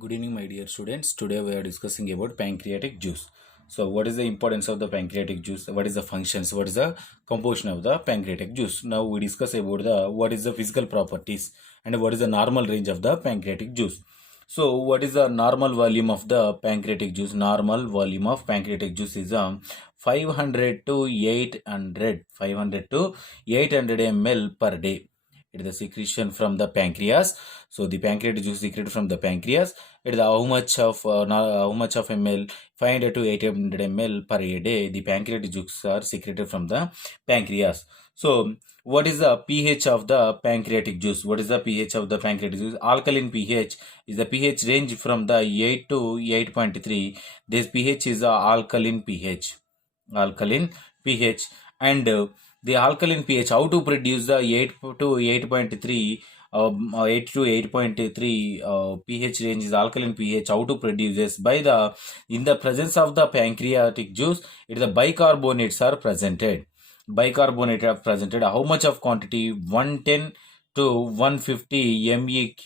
Good evening, my dear students. Today we are discussing about pancreatic juice. So, what is the importance of the pancreatic juice? What is the functions? What is the composition of the pancreatic juice? Now we discuss about the what is the physical properties and what is the normal range of the pancreatic juice. So, what is the normal volume of the pancreatic juice? Normal volume of pancreatic juice is 500 to 800 ml per day. It is the secretion from the pancreas. So the pancreatic juice secreted from the pancreas. It is how much of ml? 500 to 800 ml per day. The pancreatic juice are secreted from the pancreas. So what is the pH of the pancreatic juice? What is the pH of the pancreatic juice? Alkaline pH is the pH range from the 8 to 8.3. This pH is the alkaline pH. Alkaline pH and the alkaline pH, how to produce the 8 to 8.3 8 to 8.3 pH range is alkaline pH, how to produce this? By the in the presence of the pancreatic juice, it the bicarbonates are presented. Bicarbonate are presented. How much of quantity? 110 to 150 MEq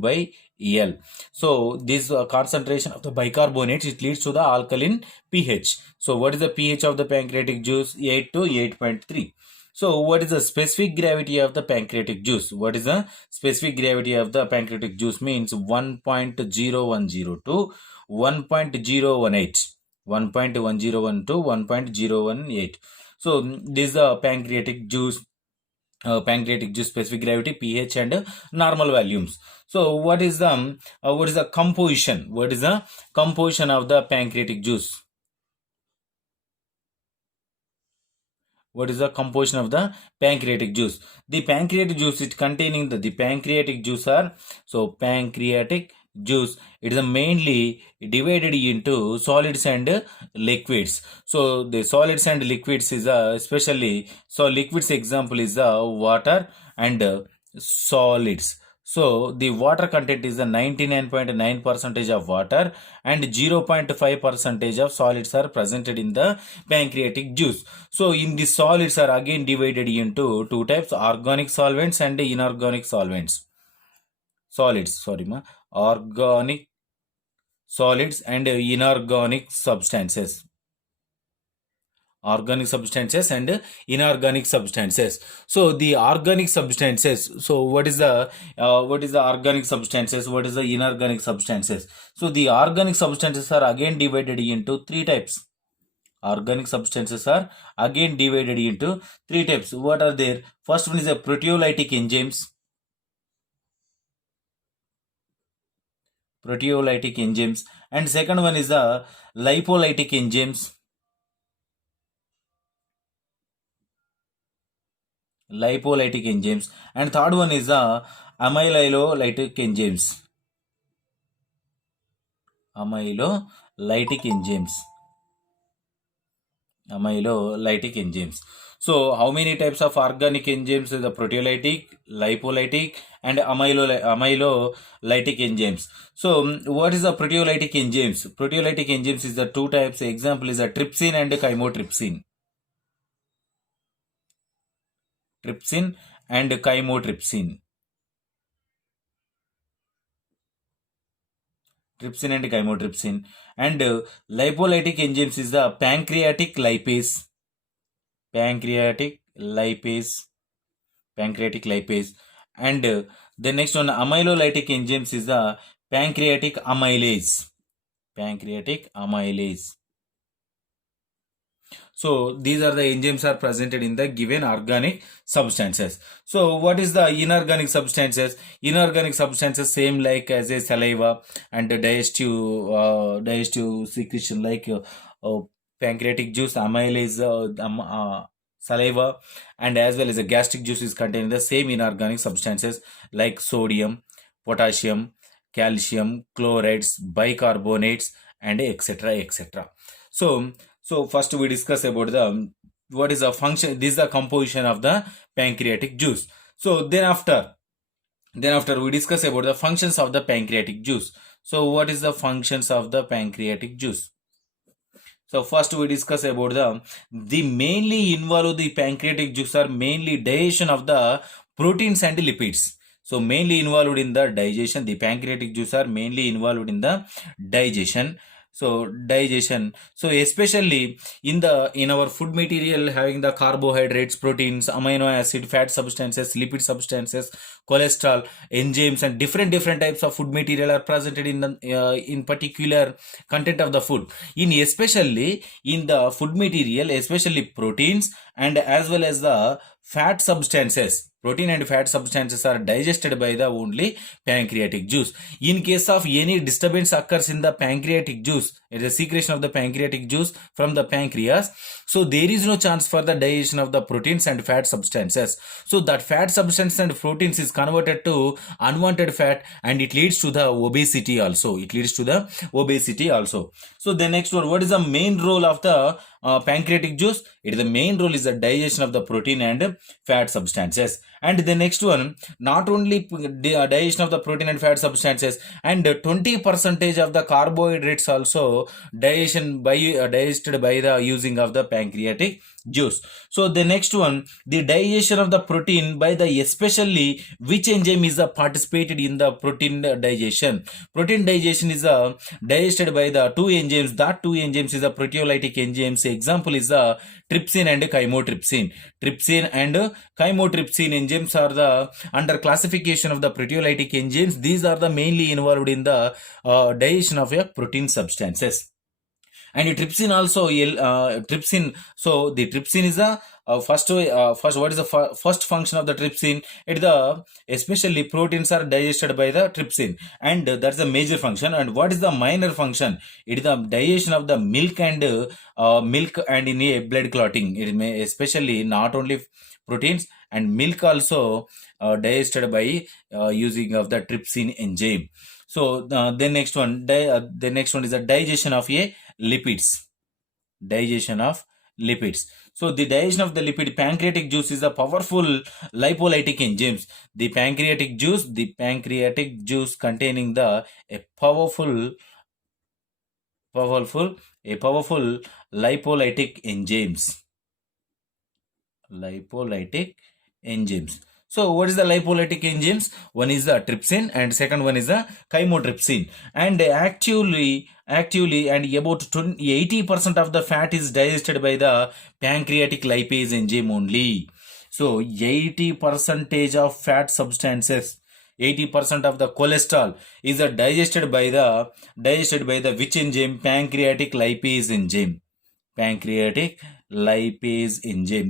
by L. So this concentration of the bicarbonates, it leads to the alkaline pH. So what is the pH of the pancreatic juice? 8 to 8.3. So what is the specific gravity of the pancreatic juice? What is the specific gravity of the pancreatic juice? Means 1.0102 to 1.018. 1.1012 to 1.018. So this is the pancreatic juice specific gravity, pH and normal volumes. So what is the composition? What is the composition of the pancreatic juice? What is the composition of the pancreatic juice? The pancreatic juice is containing the pancreatic juice are, so pancreatic juice, it is mainly divided into solids and liquids. So the solids and liquids is especially, so liquids example is water and solids. So the water content is the 99.9 percentage of water and 0.5 percentage of solids are presented in the pancreatic juice. So in the solids are again divided into two types: organic solvents and inorganic solvents. Organic solids and inorganic substances. Organic substances and inorganic substances. So the organic substances, so what is the organic substances, what is the inorganic substances? So the organic substances are again divided into three types. Organic substances are again divided into three types. What are there? First one is a proteolytic enzymes. And second one is the lipolytic enzymes. And third one is the amylolytic enzymes. Amylolytic enzymes. So how many types of organic enzymes? The proteolytic, lipolytic and amylolytic enzymes. So what is the proteolytic enzymes? Proteolytic enzymes is the two types. Example is a trypsin and chymotrypsin. Trypsin and chymotrypsin. And lipolytic enzymes is the pancreatic lipase. And the next one, amylolytic enzymes, is the pancreatic amylase. So these are the enzymes are presented in the given organic substances. So what is the inorganic substances? Inorganic substances same like as a saliva and digestive secretion like pancreatic juice, amylase, saliva, and as well as a gastric juice is containing the same inorganic substances like sodium, potassium, calcium, chlorides, bicarbonates, and etc. So first we discuss about the what is the function. This is the composition of the pancreatic juice. So then after we discuss about the functions of the pancreatic juice. So what is the functions of the pancreatic juice? So first we discuss about the mainly involved the pancreatic juice are mainly digestion of the proteins and lipids. So mainly involved in the digestion. The pancreatic juice are mainly involved in the digestion. So digestion. So especially in our food material having the carbohydrates, proteins, amino acid, fat substances, lipid substances, cholesterol, enzymes, and different types of food material are presented in particular content of the food. In especially in the food material, especially proteins and as well as the fat substances. Protein and fat substances are digested by the only pancreatic juice. In case of any disturbance occurs in the pancreatic juice, it is secretion of the pancreatic juice from the pancreas. So there is no chance for the digestion of the proteins and fat substances. So that fat substance and proteins is converted to unwanted fat and it leads to the obesity also. So the next one, what is the main role of the pancreatic juice? The main role is the digestion of the protein and fat substances. And the next one, not only digestion of the protein and fat substances, and 20% of the carbohydrates also digested by the using of the pancreatic juice. So the next one, the digestion of the protein by the especially which enzyme is participated in the protein digestion. Protein digestion is digested by the two enzymes. That two enzymes is the proteolytic enzymes. Example is the trypsin and chymotrypsin. Trypsin and chymotrypsin enzymes are the under classification of the proteolytic enzymes. These are the mainly involved in the digestion of protein substances. And trypsin also trypsin. So the trypsin is the first what is the first function of the trypsin? Especially proteins are digested by the trypsin, and that's the major function. And what is the minor function? It is the digestion of the milk and in a blood clotting. It may especially not only proteins and milk also digested by using of the trypsin enzyme. So the next one is the digestion of lipids. So the digestion of the lipid, pancreatic juice is a powerful lipolytic enzymes. The pancreatic juice containing a powerful lipolytic enzymes. So what is the lipolytic enzymes? One is the trypsin and second one is the chymotrypsin. And actually and about 80% of the fat is digested by the pancreatic lipase enzyme only. So 80% of fat substances, 80% of the cholesterol is digested by the which enzyme? Pancreatic lipase enzyme.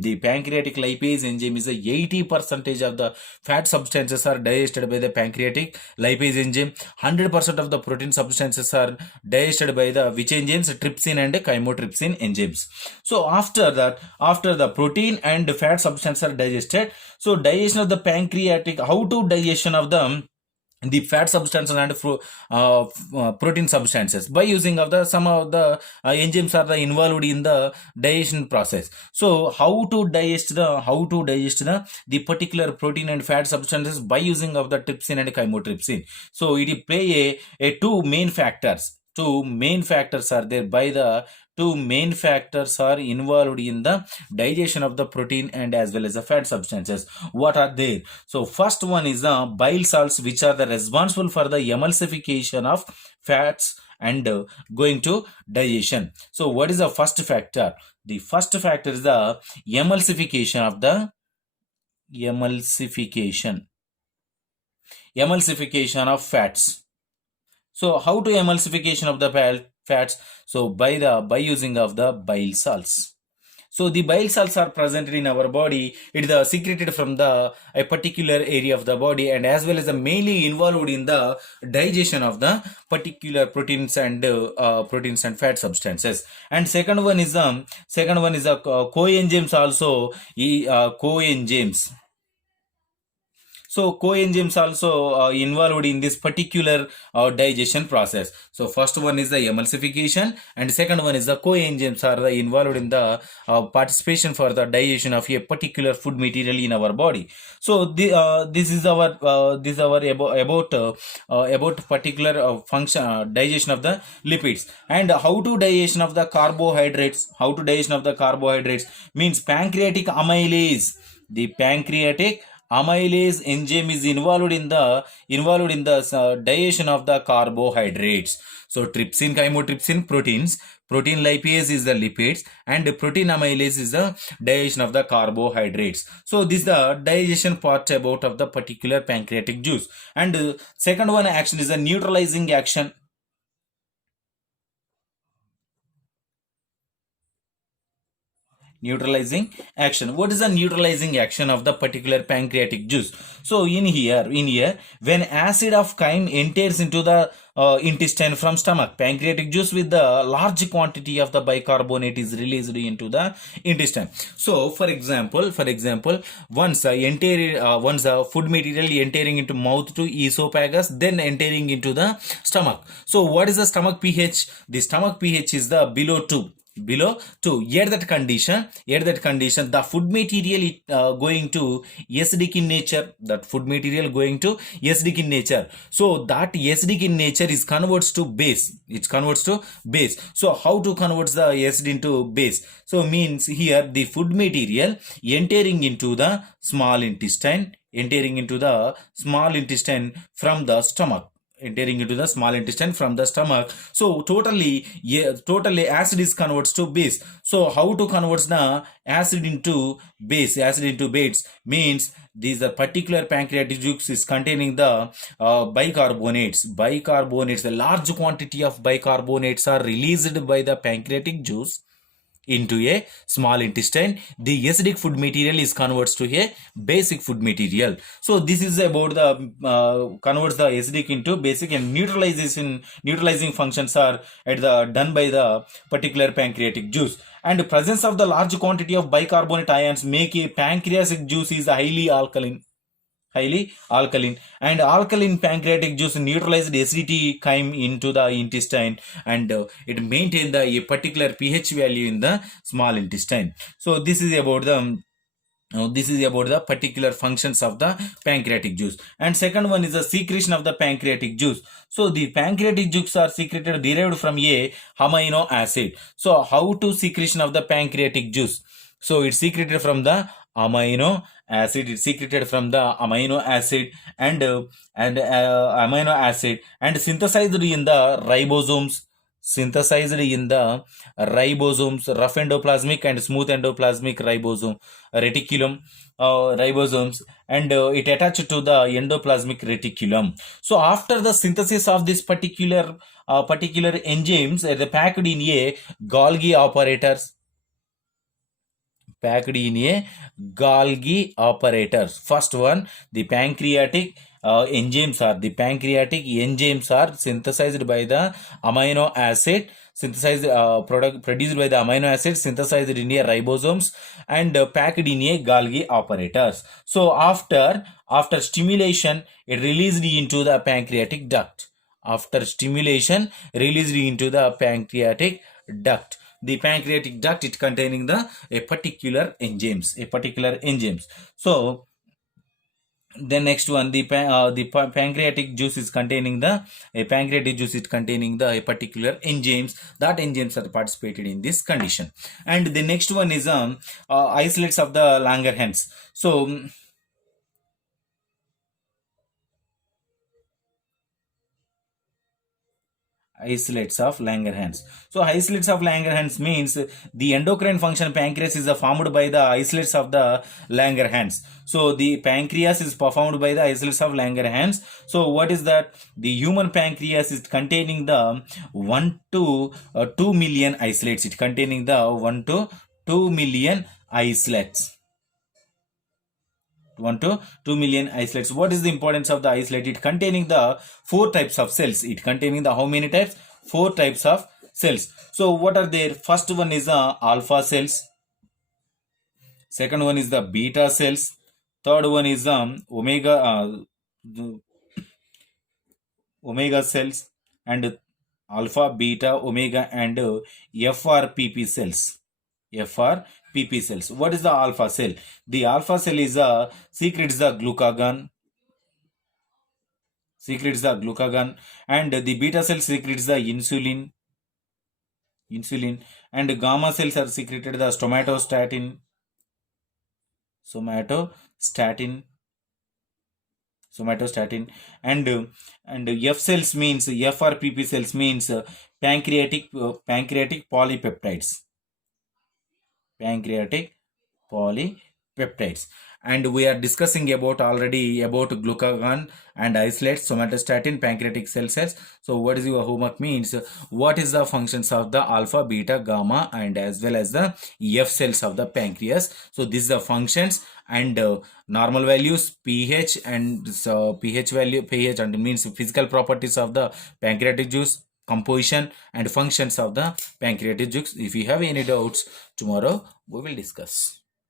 The pancreatic lipase enzyme is 80% of the fat substances are digested by the pancreatic lipase enzyme. 100% of the protein substances are digested by the which enzymes? Trypsin and chymotrypsin enzymes. So after the protein and fat substances are digested, so digestion of the pancreatic, how to digestion of the fat substances and protein substances by using of the some of the enzymes are involved in the digestion process. So how to digest the particular protein and fat substances by using of the trypsin and chymotrypsin. So it play a two main factors are there. By the two main factors are involved in the digestion of the protein and as well as the fat substances. What are they? So first one is the bile salts, which are the responsible for the emulsification of fats and going to digestion. So what is the first factor? The first factor is the emulsification of fats. So how to emulsification of the fats? So by using of the bile salts. So the bile salts are present in our body. It is secreted from a particular area of the body and as well as mainly involved in the digestion of the particular proteins and fat substances. And second one is coenzymes also. Coenzymes. So coenzymes also involved in this particular digestion process. So first one is the emulsification and second one is the coenzymes are involved in the participation for the digestion of a particular food material in our body. So this is our about particular function digestion of the lipids. And how to digestion of the carbohydrates? Means pancreatic amylase. The pancreatic amylase enzyme is involved in the digestion of the carbohydrates. So trypsin, chymotrypsin, proteins. Protein lipase is the lipids, and protein amylase is the digestion of the carbohydrates. So this is the digestion part about of the particular pancreatic juice. And second one action is the neutralizing action. Neutralizing action. What is the neutralizing action of the particular pancreatic juice? So in here when acid of chyme enters into the intestine from stomach, pancreatic juice with the large quantity of the bicarbonate is released into the intestine. So for example, once food material entering into mouth to esophagus, then entering into the stomach. So what is the stomach pH? The stomach pH is the below 2. At that condition the food material going to acidic in nature. So that acidic in nature is converts to base. So how to convert the acid into base? So means here the food material entering into the small intestine from the stomach. So totally acid is converts to base. So how to convert the acid into base means these are particular pancreatic juice is containing the bicarbonates. A large quantity of bicarbonates are released by the pancreatic juice into a small intestine. The acidic food material is converts to a basic food material. So this is about the converts the acidic into basic, and neutralizing functions are done by the particular pancreatic juice. And presence of the large quantity of bicarbonate ions make a pancreatic juice is highly alkaline, and alkaline pancreatic juice neutralized acidity chyme into the intestine, and it maintain a particular pH value in the small intestine. So this is about the particular functions of the pancreatic juice. And second one is the secretion of the pancreatic juice. So the pancreatic juice are secreted derived from a amino acid. So how to secretion of the pancreatic juice? So it's secreted from the amino acid. And synthesized in the ribosomes, rough endoplasmic and smooth endoplasmic reticulum ribosomes, and it attached to the endoplasmic reticulum. So after the synthesis of this particular enzymes, they packed in a Golgi operators. First one, the pancreatic enzymes are synthesized by the amino acid, produced by the amino acid, synthesized in a ribosomes, and packed in a Golgi operators. So after stimulation, it released into the pancreatic duct. The pancreatic duct, it containing the a particular enzymes. So the next one, the pancreatic juice is containing the a particular enzymes. That enzymes are participated in this condition. And the next one is isolates of the Langerhans. So isolates of Langerhans. So isolates of Langerhans means the endocrine function pancreas is formed by the isolates of the Langerhans. So the pancreas is performed by the isolates of Langerhans. So what is that? The human pancreas is containing the 1 to 2 million isolates. It containing the 1 to 2 million isolates. 1 to 2 million isolates. What is the importance of the isolate? It containing the 4 types of cells. It containing the how many types? 4 types of cells. So what are there? First one is the alpha cells. Second one is the beta cells. Third one is the omega cells, and alpha, beta, omega, and FRPP cells. What is the alpha cell? The alpha cell is secretes the glucagon, and the beta cell secretes the insulin, and gamma cells are secreted the somatostatin, somatostatin. And F cells means, F or PP cells means pancreatic polypeptides. Pancreatic polypeptides. And we are discussing about already about glucagon and isolates, somatostatin, pancreatic cells. So what is your homework means, what is the functions of the alpha, beta, gamma, and as well as the F cells of the pancreas. So these are the functions, and normal values, pH, and so pH value, pH and means physical properties of the pancreatic juice, composition and functions of the pancreatic juice. If you have any doubts, tomorrow we will discuss.